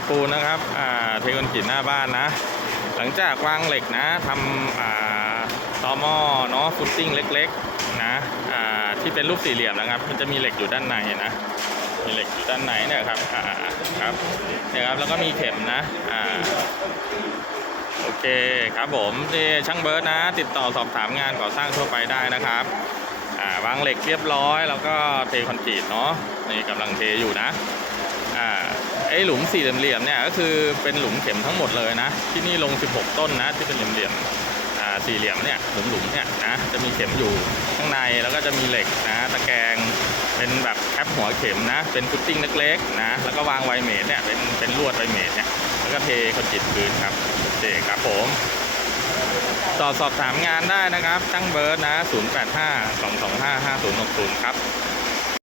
ทปูนนะครับอ่าเทคอนกรีตหน้าบ้านนะ หลังจากวางเหล็กนะทำอ่าตอหม้อเนาะฟุตติ้งเล็กๆนะอ่าที่เป็นรูปสี่เหลี่ยมนะครับ มันจะมีเหล็กอยู่ด้านในนะมีเหล็กอยู่ด้านในเนี่ยครับอ่าครับเนี่ยครับแล้วก็มีเข็มนะอ่าโอเคครับผมนี่ช่างเบิร์ดนะ ติดต่อสอบถามงานก่อสร้างทั่วไปได้นะครับวางเหล็กเรียบร้อย แล้วก็เทคอนกรีตเนาะนี่กำลังเทอยู่นะ ไอหลุมสี่เหลี่ยมเนี่ยก็คือเป็นหลุมเข็มทั้งหมดเลยนะ ที่นี่ลง 16 ต้นนะที่เป็นเหลี่ยมๆอ่าสี่เหลี่ยมเนี่ยหลุมๆเนี่ยนะจะมีเข็มอยู่ข้างในแล้วก็จะมีเหล็กนะตะแกรงเป็นแบบแคปหัวเข็มนะ เป็นฟุตติ้งเล็กๆนะแล้วก็วางไวเมทเนี่ยเป็นเป็นลวดไวเมทเนี่ยแล้วก็เทคอนกรีตพื้นครับโอเคครับผมต่อสอบถามงานได้นะครับตั้งเบอร์นะ 085 225 5060 ครับ